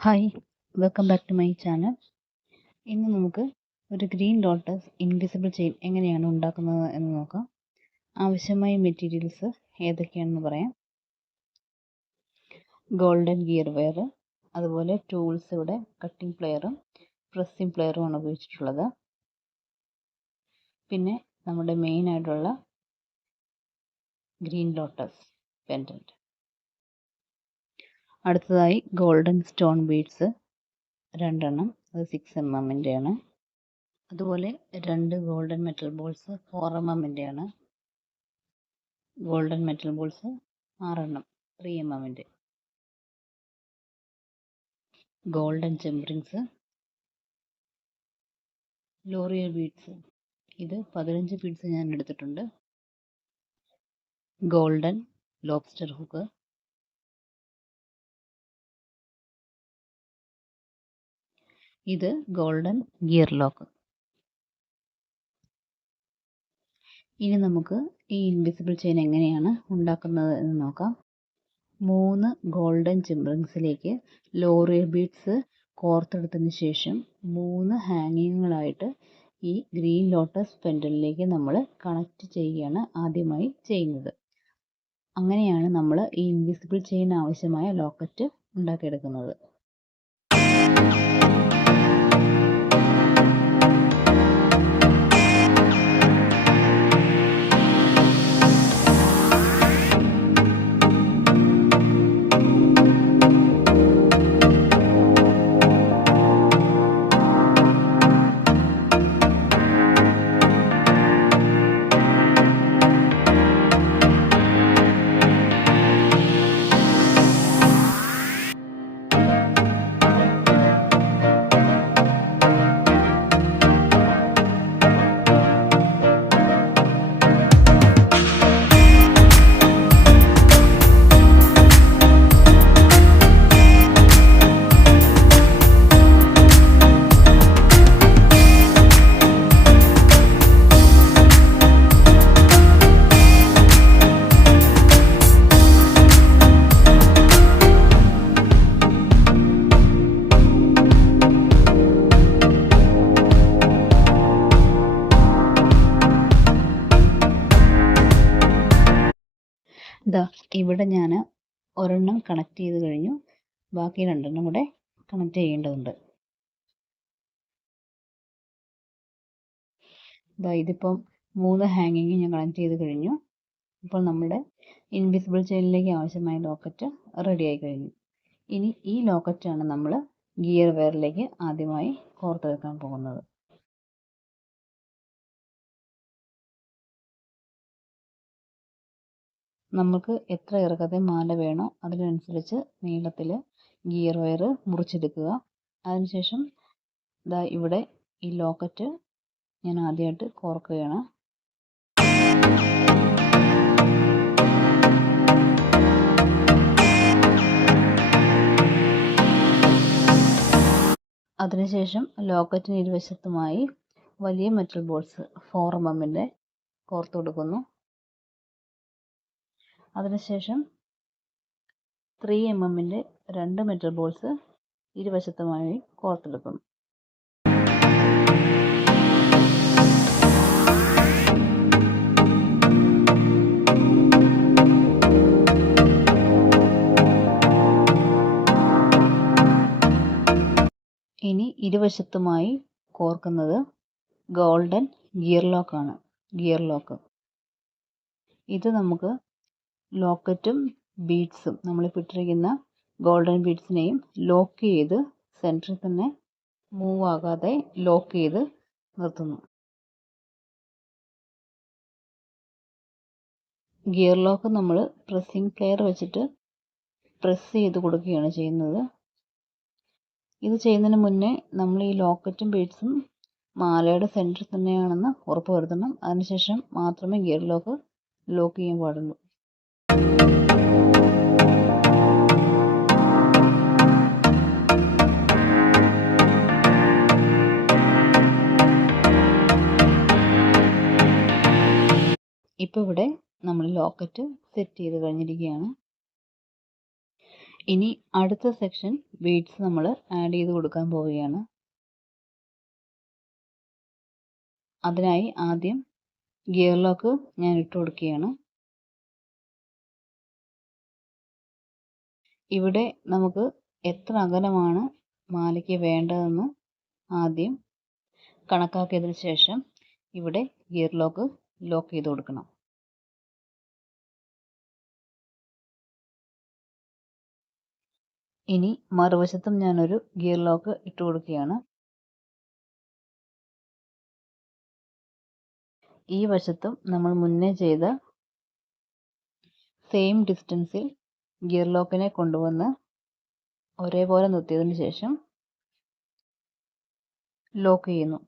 Hi, welcome back to my channel. ഇന്ന് നമുക്ക് ഒരു ഗ്രീൻ ലോട്ടസ് ഇൻവിസിബിൾ ചെയിൻ എങ്ങനെയാണ് ഉണ്ടാക്കുന്നത് എന്ന് നോക്കാം. ആവശ്യമായ മെറ്റീരിയൽസ് ഏതൊക്കെയാണെന്ന് പറയാം. ഗോൾഡൻ ഗിയർ വയർ, അതുപോലെ ടൂൾസ് ഇവിടെ കട്ടിംഗ് പ്ലെയറും പ്രസ്സിംഗ് പ്ലെയറുമാണ് ഉപയോഗിച്ചിട്ടുള്ളത്. പിന്നെ നമ്മുടെ മെയിൻ ആയിട്ടുള്ള ഗ്രീൻ ലോട്ടസ് പെൻഡൻറ്റ്. അടുത്തതായി ഗോൾഡൻ സ്റ്റോൺ ബീഡ്സ് 2 എണ്ണം, അത് 6 mm ആണ്. അതുപോലെ 2 ഗോൾഡൻ മെറ്റൽ ബോൾസ് 4 mm ആണ്. ഗോൾഡൻ മെറ്റൽ ബോൾസ് 6 എണ്ണം 3 mm. ഗോൾഡൻ ജംറിങ്സ്, ലോറിയൽ ബീഡ്സ്, ഇത് 15 ബീഡ്സ് ഞാൻ എടുത്തിട്ടുണ്ട്. ഗോൾഡൻ ലോബ്സ്റ്റർ ഹുക്ക്, ഇത് ഗോൾഡൻ ഗിയർ ലോക്ക്. ഇനി നമുക്ക് ഈ ഇൻവിസിബിൾ ചെയിൻ എങ്ങനെയാണ് ഉണ്ടാക്കുന്നത് എന്ന് നോക്കാം. 3 ഗോൾഡൻ ജംറിങ്സിലേക്ക് ലോറിയൽ ബീഡ്സ് കോർത്തെടുത്തതിന് ശേഷം 3 ഹാങ്ങിങ്ങുകളായിട്ട് ഈ ഗ്രീൻ ലോട്ടസ് പെൻഡലിലേക്ക് നമ്മൾ കണക്ട് ചെയ്യുകയാണ് ആദ്യമായി ചെയ്യുന്നത്. അങ്ങനെയാണ് നമ്മൾ ഈ ഇൻവിസിബിൾ ചെയിൻ ആവശ്യമായ ലോക്കറ്റ് ഉണ്ടാക്കിയെടുക്കുന്നത്. ഇവിടെ ഞാൻ ഒരെണ്ണം കണക്ട് ചെയ്ത് കഴിഞ്ഞു, ബാക്കി 2 എണ്ണം കൂടെ കണക്ട് ചെയ്യേണ്ടതുണ്ട്. ഇതിപ്പം 3 ഹാങ്ങിങ് ഞാൻ കണക്ട് ചെയ്ത് കഴിഞ്ഞു. ഇപ്പോൾ നമ്മുടെ ഇൻവിസിബിൾ ചെയിനിലേക്ക് ആവശ്യമായ ലോക്കറ്റ് റെഡി ആയി കഴിഞ്ഞു. ഇനി ഈ ലോക്കറ്റാണ് നമ്മൾ ഗിയർ വയറിലേക്ക് ആദ്യമായി കോർത്തെടുക്കാൻ പോകുന്നത്. നമുക്ക് എത്ര ഇറക്കത്തെ മാല വേണോ അതിനനുസരിച്ച് നീളത്തിൽ ഗിയർ വയർ മുറിച്ചെടുക്കുക. അതിനുശേഷം ഇവിടെ ഈ ലോക്കറ്റ് ഞാൻ ആദ്യമായിട്ട് കോർക്കുകയാണ്. അതിനുശേഷം ലോക്കറ്റിന് ഇരുവശത്തുമായി വലിയ മെറ്റൽ ബോൾസ് 4 mm കോർത്ത് കൊടുക്കുന്നു. അതിനുശേഷം 3 mm 2 മെറ്റൽ ബോൾസ് ഇരുവശത്തുമായി കോർത്തെടുക്കുന്നു. ഇനി ഇരുവശത്തുമായി കോർക്കുന്നത് ഗോൾഡൻ ഗിയർ ലോക്കാണ്. ഗിയർ ലോക്ക് ഇത് നമുക്ക് ലോക്കറ്റും ബീഡ്സും നമ്മളിപ്പോൾ ഇട്ടിരിക്കുന്ന ഗോൾഡൻ ബീഡ്സിനെയും ലോക്ക് ചെയ്ത് സെൻറ്ററിൽ തന്നെ മൂവ് ആകാതെ ലോക്ക് ചെയ്ത് നിർത്തുന്നു. ഗിയർ ലോക്ക് നമ്മൾ പ്രസ്സിംഗ് പ്ലെയർ വെച്ചിട്ട് പ്രസ് ചെയ്ത് കൊടുക്കുകയാണ് ചെയ്യുന്നത്. ഇത് ചെയ്യുന്നതിന് മുന്നേ നമ്മൾ ഈ ലോക്കറ്റും ബീഡ്സും മാലയുടെ സെൻറ്ററിൽ തന്നെയാണെന്ന് ഉറപ്പ് വരുത്തണം. അതിനുശേഷം മാത്രമേ ഗിയർ ലോക്ക് ലോക്ക് ചെയ്യാൻ പാടുള്ളൂ. ഇപ്പോൾ ഇവിടെ നമ്മൾ ലോക്കറ്റ് സെറ്റ് ചെയ്ത് കഴിഞ്ഞിരിക്കുകയാണ്. ഇനി അടുത്ത സെക്ഷൻ ബീഡ്സ് നമ്മൾ ആഡ് ചെയ്ത് കൊടുക്കാൻ പോവുകയാണ്. അതിനായി ആദ്യം ഗിയർ ലോക്ക് ഞാൻ ഇട്ട് കൊടുക്കുകയാണ്. ഇവിടെ നമുക്ക് എത്ര അകലമാണ് മാലയ്ക്ക് വേണ്ടതെന്ന് ആദ്യം കണക്കാക്കിയതിന് ശേഷം ഇവിടെ ഗിയർ ലോക്ക് ചെയ്ത് കൊടുക്കണം. ഇനി മറുവശത്തും ഞാനൊരു ഗിയർ ലോക്ക് ഇട്ട് കൊടുക്കുകയാണ്. ഈ വശത്തും നമ്മൾ മുന്നേ ചെയ്ത സെയിം ഡിസ്റ്റൻസിൽ ഗിയർ ലോക്കിനെ കൊണ്ടുവന്ന് ഒരേപോലെ നിർത്തിയതിന് ശേഷം ലോക്ക് ചെയ്യുന്നു.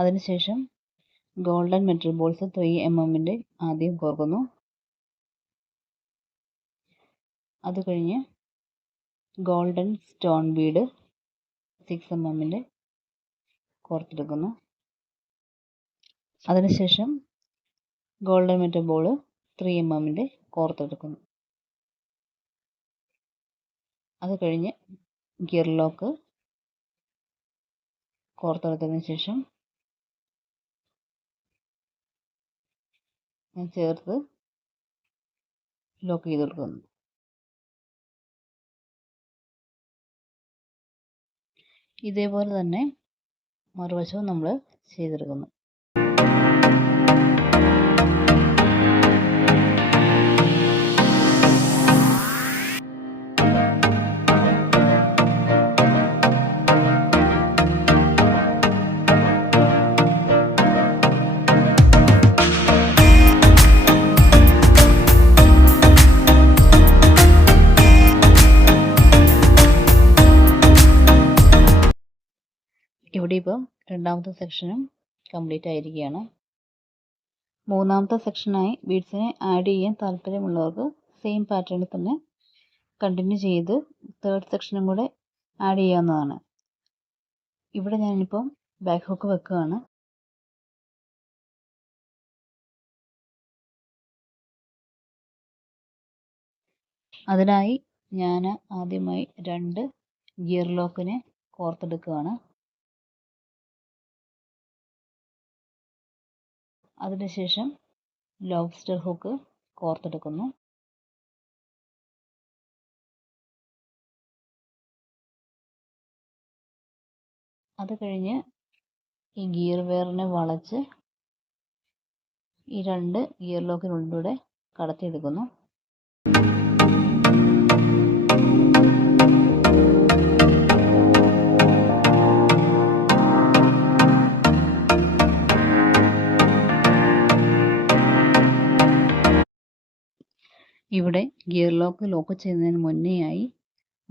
അതിനുശേഷം ഗോൾഡൻ മെറ്റൽ ബോൾസ് 3 mm ആദ്യം കോർക്കുന്നു. അത് കഴിഞ്ഞ് ഗോൾഡൻ സ്റ്റോൺ ബീഡ് 6 mm കോർത്തെടുക്കുന്നു. അതിനുശേഷം ഗോൾഡൻ മെറ്റൽ ബോൾ 3 mm കോർത്തെടുക്കുന്നു. അത് കഴിഞ്ഞ് ഗിയർ ലോക്ക് കോർത്തെടുത്തതിന് ശേഷം ഞാൻ ചേർത്ത് ലോക്ക് ചെയ്ത് കൊടുക്കുന്നു. ഇതേപോലെ തന്നെ മറുവശവും നമ്മൾ ചെയ്തെടുക്കുന്നു. ഇവിടെ ഇപ്പം രണ്ടാമത്തെ സെക്ഷനും കംപ്ലീറ്റ് ആയിരിക്കുകയാണ്. മൂന്നാമത്തെ സെക്ഷനായി ബീഡ്സിനെ ആഡ് ചെയ്യാൻ താല്പര്യമുള്ളവർക്ക് സെയിം പാറ്റേണിൽ തന്നെ കണ്ടിന്യൂ ചെയ്ത് തേർഡ് സെക്ഷനും കൂടെ ആഡ് ചെയ്യാവുന്നതാണ്. ഇവിടെ ഞാനിപ്പം ബാക്ക് ഹുക്ക് വെക്കുകയാണ്. അതിനായി ഞാൻ ആദ്യമായി 2 ഗിയർ ലോക്കിനെ കോർത്തെടുക്കുകയാണ്. അതിനുശേഷം ലോബ്സ്റ്റർ ഹുക്ക് കോർത്തെടുക്കുന്നു. അത് കഴിഞ്ഞ് ഈ ഗിയർ വെയറിനെ വളച്ച് ഈ 2 ഗിയർ ലോക്കിനുള്ളിലൂടെ കടത്തിയെടുക്കുന്നു. ഇവിടെ ഗിയർ ലോക്ക് ചെയ്യുന്നതിന് മുന്നേയായി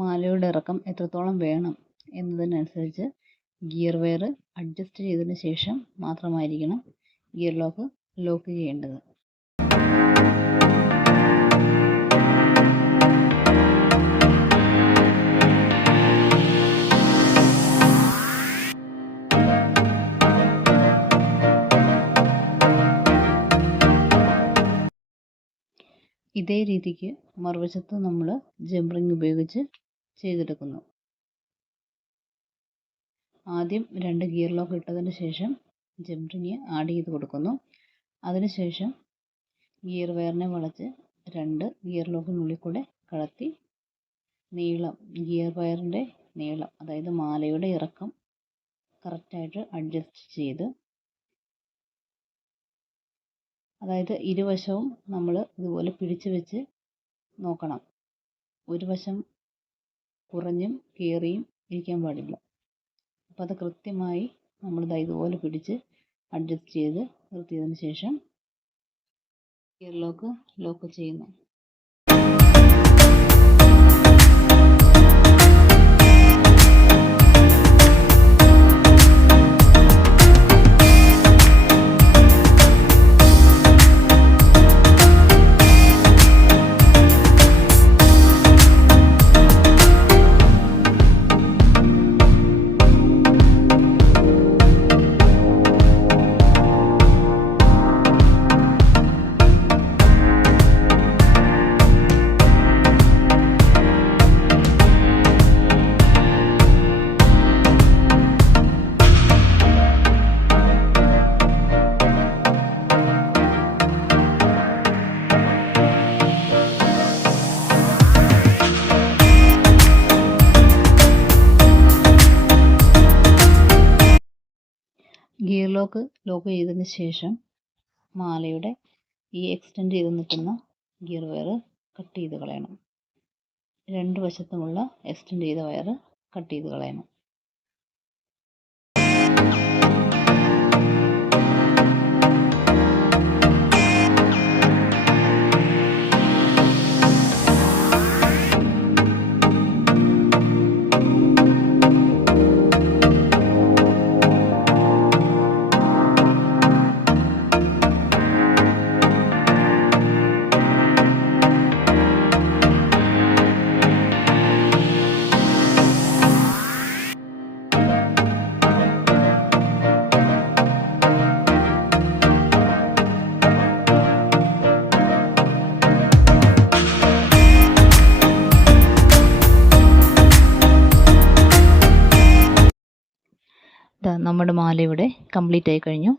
മാലയുടെ ഇറക്കം എത്രത്തോളം വേണം എന്നതിനനുസരിച്ച് ഗിയർ വെയർ അഡ്ജസ്റ്റ് ചെയ്തതിന് ശേഷം മാത്രമായിരിക്കണം ഗിയർ ലോക്ക് ചെയ്യേണ്ടത്. ഇതേ രീതിക്ക് മറുവശത്ത് നമ്മൾ ജംപ് റിംഗ് ഉപയോഗിച്ച് ചെയ്തെടുക്കുന്നു. ആദ്യം 2 ഗിയർ ലോക്ക് ഇട്ടതിന് ശേഷം ജംപ് റിംഗ് ആഡ് ചെയ്ത് കൊടുക്കുന്നു. അതിനുശേഷം ഗിയർ വെയറിനെ വളച്ച് 2 ഗിയർ ലോക്കിനുള്ളിൽ കൂടെ കടത്തി ഗിയർ വയറിൻ്റെ നീളം, അതായത് മാലയുടെ ഇറക്കം കറക്റ്റായിട്ട് അഡ്ജസ്റ്റ് ചെയ്ത്, അതായത് ഇരുവശവും നമ്മൾ ഇതുപോലെ പിടിച്ചു വെച്ച് നോക്കണം. ഒരു വശം കുറഞ്ഞും കയറിയും ഇരിക്കാൻ പാടില്ല. അപ്പോൾ അത് കൃത്യമായി നമ്മൾ ഇതുപോലെ പിടിച്ച് അഡ്ജസ്റ്റ് ചെയ്ത് നിർത്തിയതിന് ശേഷം ഗിയർ ലോക്ക് ചെയ്യുന്നു. ഗിയർ ലോക്ക് ചെയ്തതിന് ശേഷം മാലയുടെ ഈ എക്സ്റ്റെൻഡ് ചെയ്ത് നിൽക്കുന്ന ഗിയർ വയർ കട്ട് ചെയ്ത് കളയണം. രണ്ട് വശത്തുമുള്ള എക്സ്റ്റെൻഡ് ചെയ്ത വയർ കട്ട് ചെയ്ത് കളയണം. നമ്മുടെ മാല ഇവിടെ കംപ്ലീറ്റ് ആയി കഴിഞ്ഞു.